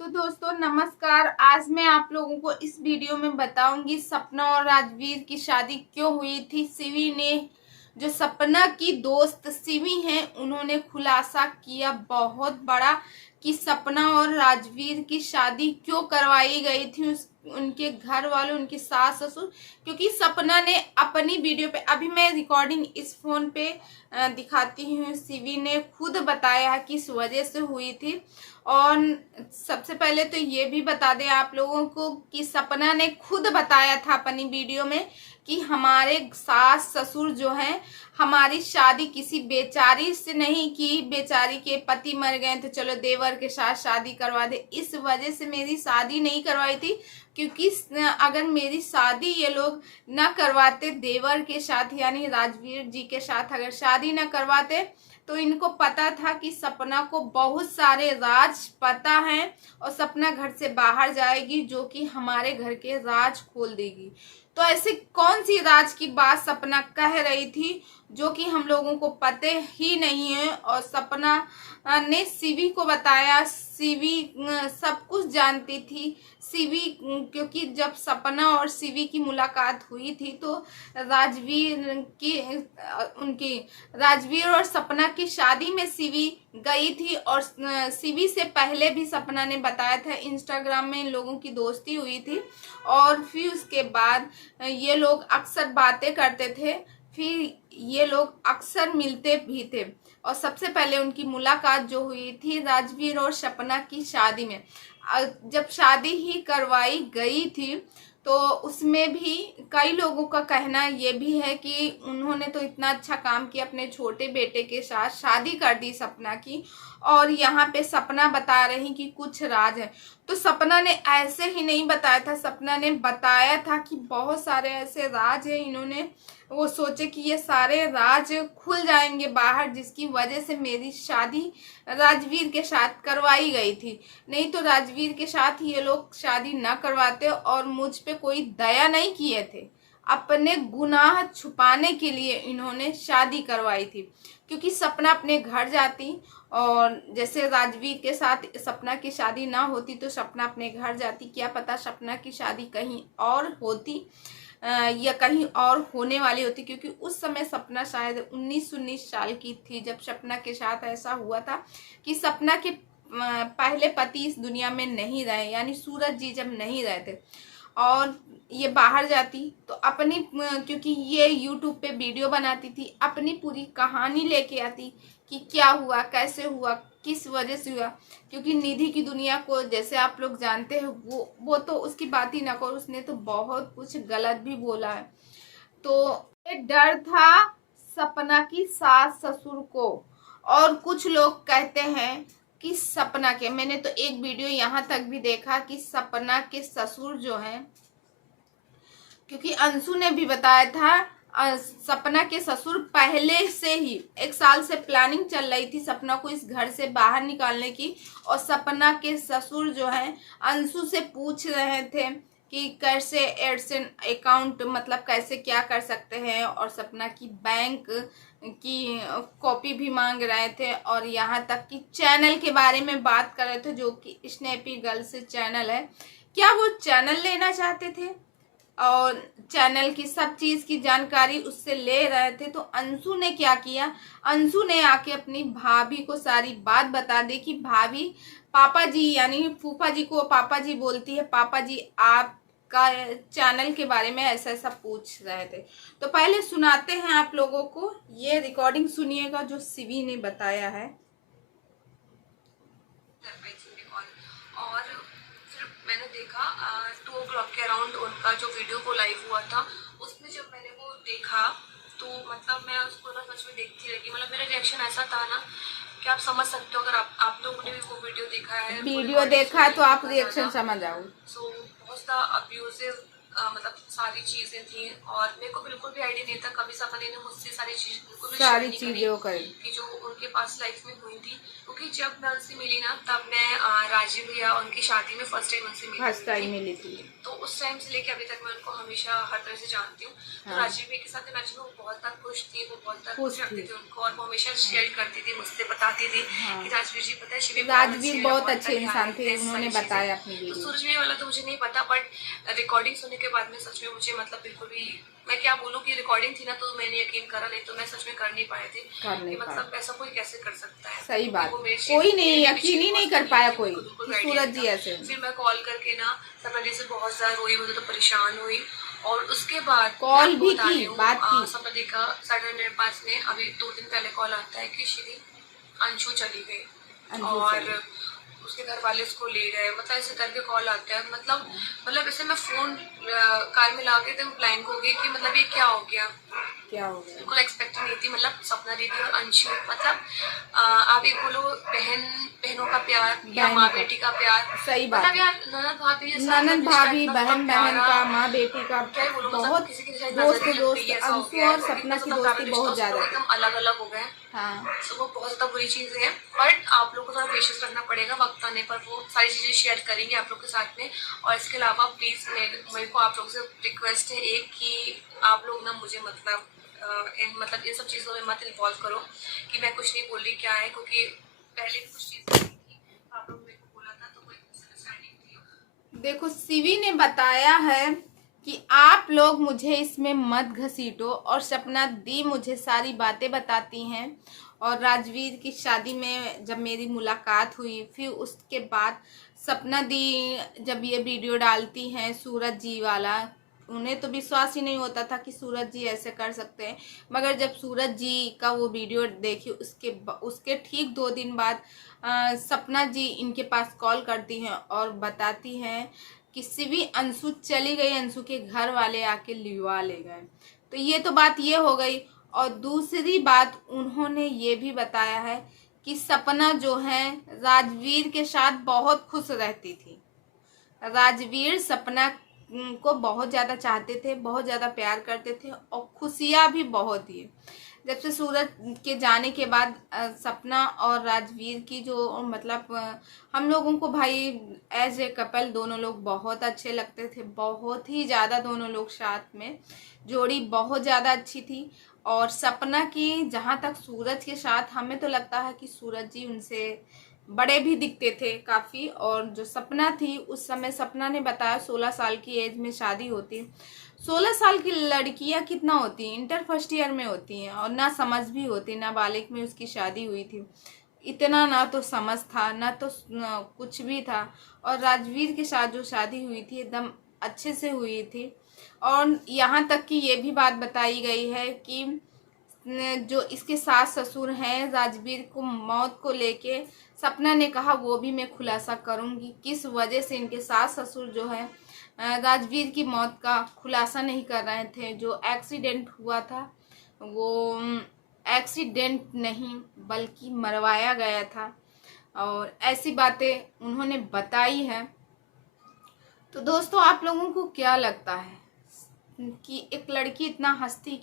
तो दोस्तों नमस्कार। आज मैं आप लोगों को इस वीडियो में बताऊंगी सपना और राजवीर की शादी क्यों हुई थी। शिवी ने, जो सपना की दोस्त शिवी हैं, उन्होंने खुलासा किया बहुत बड़ा कि सपना और राजवीर की शादी क्यों करवाई गई थी उनके घर वालों, उनके सास ससुर। क्योंकि सपना ने अपनी वीडियो पे, अभी मैं रिकॉर्डिंग इस फोन पे दिखाती हूँ, शिवी ने खुद बताया कि इस वजह से हुई थी। और सबसे पहले तो ये भी बता दें आप लोगों को कि सपना ने खुद बताया था अपनी वीडियो में कि हमारे सास ससुर जो हैं, हमारी शादी किसी बेचारी से नहीं की, बेचारी के पति मर गए तो चलो देवर के साथ शादी करवा दे, इस वजह से मेरी शादी नहीं करवाई थी। क्योंकि अगर मेरी शादी ये लोग न करवाते देवर के साथ, यानी राजवीर जी के साथ अगर शादी न करवाते, तो इनको पता था कि सपना को बहुत सारे राज पता हैं और सपना घर से बाहर जाएगी, जो कि हमारे घर के राज खोल देगी। तो ऐसी कौन सी राज की बात सपना कह रही थी जो कि हम लोगों को पते ही नहीं है। और सपना ने शिवी को बताया, शिवी सब कुछ जानती थी। शिवी, क्योंकि जब सपना और शिवी की मुलाकात हुई थी तो राजवीर की उनकी राजवीर और सपना की शादी में शिवी गई थी। और शिवी से पहले भी सपना ने बताया था, इंस्टाग्राम में इन लोगों की दोस्ती हुई थी और फिर उसके बाद ये लोग अक्सर बातें करते थे, फिर ये लोग अक्सर मिलते भी थे। और सबसे पहले उनकी मुलाकात जो हुई थी राजवीर और सपना की शादी में, जब शादी ही करवाई गई थी, तो उसमें भी कई लोगों का कहना ये भी है कि उन्होंने तो इतना अच्छा काम किया, अपने छोटे बेटे के साथ शादी कर दी सपना की। और यहाँ पे सपना बता रही कि कुछ राज है। तो सपना ने ऐसे ही नहीं बताया था, सपना ने बताया था कि बहुत सारे ऐसे राज हैं, इन्होंने वो सोचे कि ये सारे राज खुल जाएंगे बाहर, जिसकी वजह से मेरी शादी राजवीर के साथ करवाई गई थी। नहीं तो राजवीर के साथ ये लोग शादी ना करवाते और मुझ पे कोई दया नहीं किए थे। अपने गुनाह छुपाने के लिए इन्होंने शादी करवाई थी। क्योंकि सपना अपने घर जाती और जैसे राजवीर के साथ सपना की शादी ना होती तो सपना अपने घर जाती, क्या पता सपना की शादी कहीं और होती या कहीं और होने वाली होती। क्योंकि उस समय सपना शायद 19 साल की थी जब सपना के साथ ऐसा हुआ था कि सपना के पहले पति इस दुनिया में नहीं रहे, यानी सूरज जी जब नहीं रहे थे। और ये बाहर जाती तो अपनी, क्योंकि ये यूट्यूब पे वीडियो बनाती थी, अपनी पूरी कहानी लेके आती कि क्या हुआ, कैसे हुआ, किस वजह से हुआ। क्योंकि निधि की दुनिया को जैसे आप लोग जानते हैं, वो तो उसकी बात ही ना करो, उसने तो बहुत कुछ गलत भी बोला है। तो ये डर था सपना की सास ससुर को। और कुछ लोग कहते हैं कि सपना के, मैंने तो एक वीडियो यहाँ तक भी देखा कि सपना के ससुर जो हैं, क्योंकि अंशु ने भी बताया था, सपना के ससुर पहले से ही 1 साल से प्लानिंग चल रही थी सपना को इस घर से बाहर निकालने की। और सपना के ससुर जो हैं अंशु से पूछ रहे थे कि कैसे एडसेन अकाउंट, मतलब कैसे क्या कर सकते हैं, और सपना की बैंक की कॉपी भी मांग रहे थे। और यहाँ तक कि चैनल के बारे में बात कर रहे थे, जो कि स्नैपी गर्ल्स चैनल है, क्या वो चैनल लेना चाहते थे और चैनल की सब चीज की जानकारी उससे ले रहे थे। तो अंशु ने क्या किया, अंशु ने आके अपनी भाभी को सारी बात बता दी कि भाभी, पापा जी, यानी फूफा जी को पापा जी बोलती है, पापा जी आपका चैनल के बारे में ऐसा ऐसा पूछ रहे थे। तो पहले सुनाते हैं आप लोगों को, ये रिकॉर्डिंग सुनिएगा जो शिवी ने बताया है। और फिर मैंने देखा 2 o'clock के अराउंड उनका जो वीडियो को लाइव हुआ था, उसमें जब मैंने वो देखा तो मतलब मैं उसको ना सच में देखती रह गई। मतलब मेरा रिएक्शन ऐसा था ना कि आप समझ सकते हो, अगर आप लोगों ने भी वो वीडियो देखा है, वीडियो देखा है तो आप रिएक्शन समझ आओ। सो बहुत सा अब्यूजिव मतलब सारी चीजें थी और मेरे को बिल्कुल भी आइडिया नहीं था, कभी सपने ने मुझसे सारी चीज बिल्कुल भी शेयर सारी नहीं चीजें वो करी। कि जो उनके पास लाइफ में हुई थी। क्योंकि जब मैं उनसे मिली ना तब मैं राजीव भैया उनकी शादी में फर्स्ट टाइम उनसे फर्स्ट टाइम मिली मिली थी। थी। तो उस टाइम से लेके अभी तक मैं उनको हमेशा हर तरह से जानती हूँ। तो हाँ। राजीव भैया के साथ इमेजिन वो बहुत तक खुश थी, वो बहुत तक खुश खुश रखती थी। थी उनको और वो हमेशा शेयर करती थी, मुझसे बताती थी हाँ। कि राजवीर जी पता है शिवी राजवीर बहुत बहुत अच्छे इंसान थे, सारी उन्होंने चीजें। बताया अपनी तो वीडियो। सूरज वाला तो मुझे नहीं पता, बट रिकॉर्डिंग सुनने के बाद में सच में मुझे मतलब बिल्कुल भी, मैं क्या बोलूँ कि रिकॉर्डिंग थी ना तो मैंने यकीन करा, नहीं तो मैं सच में कर नहीं पाए थे कि मतलब ऐसा कोई कैसे कर सकता है। सही बात, वो मेरी कोई चीज़- नहीं, मेरी यकीन चीज़ ही नहीं बहुत कर बड़ी पाया थी, कोई मेरे को बिल्कुल कि आइडिया सूरज नहीं जी था। ऐसे हैं। फिर मैं कॉल करके ना सपने से बहुत ज़्यादा रोई, मुझे तो परेशान हुई। और उसके बाद कॉल भी की, बात की। सपने का साढ़े मेरे पास में अभी 2 दिन पहले कॉल आता है कि श्री अंशु चली गई अंशु और चली। उसके घर वाले उसको ले गए, मतलब ऐसे करके कॉल आता है। मतलब ऐसे मैं फोन कार में लाके एकदम ब्लैंक हो गई कि मतलब ये क्या हो गया, क्या हो गया? बिल्कुल एक्सपेक्ट नहीं थी। मतलब सपना दीदी और अंशु मतलब आप एक बोलो बहनों का प्यार या बहनों माँ का। बेटी का प्यार, सही बात मतलब है। यार ननद भाभी जैसा ननद मतलब रिश्ता भाभी, इतना बहन बहन प्यारा, का, माँ बेटी का, क्या ही बोलूं, मतलब बहुत किसी की शायद नजर दोस्त नहीं लगती, दोस्त। ऐसा हो अंशु गया है। और तो सपना इतना की ज्यादा दोस्ती प्यारा रिश्ता बहुत उससे ज्यादा तो थी। एकदम अलग अलग हो गए। हाँ। तो वो बहुत ज्यादा बुरी चीज है, बट आप लोग को थोड़ा पेशेंस रखना पड़ेगा, वक्त आने पर वो सारी चीजें शेयर करेंगे आप लोग के साथ में। और इसके अलावा प्लीज मेरे को आप लोग से रिक्वेस्ट है एक कि आप लोग ना मुझे मतलब इन सब चीज़ों में मत इन्वॉल्व करो कि मैं कुछ नहीं बोल रही क्या है, क्योंकि पहले भी कुछ चीज़ें थी, आप लोग मेरे को बोला था तो कोई मिसअंडरस्टैंडिंग थी। देखो सीवी ने बताया है कि आप लोग मुझे इसमें मत घसीटो, और सपना दी मुझे सारी बातें बताती हैं। और राजवीर की शादी में जब मेरी मुलाकात हुई, फिर उसके बाद सपना दी जब ये वीडियो डालती हैं सूरज जी वाला, उन्हें तो विश्वास ही नहीं होता था कि सूरज जी ऐसे कर सकते हैं। मगर जब सूरज जी का वो वीडियो देखी, उसके ठीक 2 दिन बाद सपना जी इनके पास कॉल करती हैं और बताती हैं कि सिवी अंशु चली गई, अंशु के घर वाले आके लिवा ले गए। तो ये तो बात ये हो गई। और दूसरी बात उन्होंने ये भी बताया है कि सपना जो है राजवीर के साथ बहुत खुश रहती थी। राजवीर सपना को बहुत ज़्यादा चाहते थे, बहुत ज़्यादा प्यार करते थे और खुशियाँ भी बहुत थी। जब से सूरज के जाने के बाद सपना और राजवीर की जो मतलब हम लोगों को भाई एज ए कपल दोनों लोग बहुत अच्छे लगते थे, बहुत ही ज़्यादा। दोनों लोग साथ में जोड़ी बहुत ज़्यादा अच्छी थी। और सपना की जहाँ तक सूरज के साथ, हमें तो लगता है कि सूरज जी उनसे बड़े भी दिखते थे काफ़ी। और जो सपना थी उस समय सपना ने बताया 16 साल की एज में शादी होती। 16 साल की लड़कियां कितना होती हैं, इंटर फर्स्ट ईयर में होती हैं, और ना समझ भी होती, ना बालिग में उसकी शादी हुई थी। इतना ना तो समझ था ना तो कुछ भी था। और राजवीर के साथ जो शादी हुई थी एकदम अच्छे से हुई थी। और यहाँ तक कि ये भी बात बताई गई है कि जो इसके सास ससुर हैं राजवीर को मौत को लेके, सपना ने कहा वो भी मैं खुलासा करूंगी किस वजह से इनके सास ससुर जो है राजवीर की मौत का खुलासा नहीं कर रहे थे। जो एक्सीडेंट हुआ था वो एक्सीडेंट नहीं बल्कि मरवाया गया था। और ऐसी बातें उन्होंने बताई है। तो दोस्तों आप लोगों को क्या लगता है कि एक लड़की इतना हंसती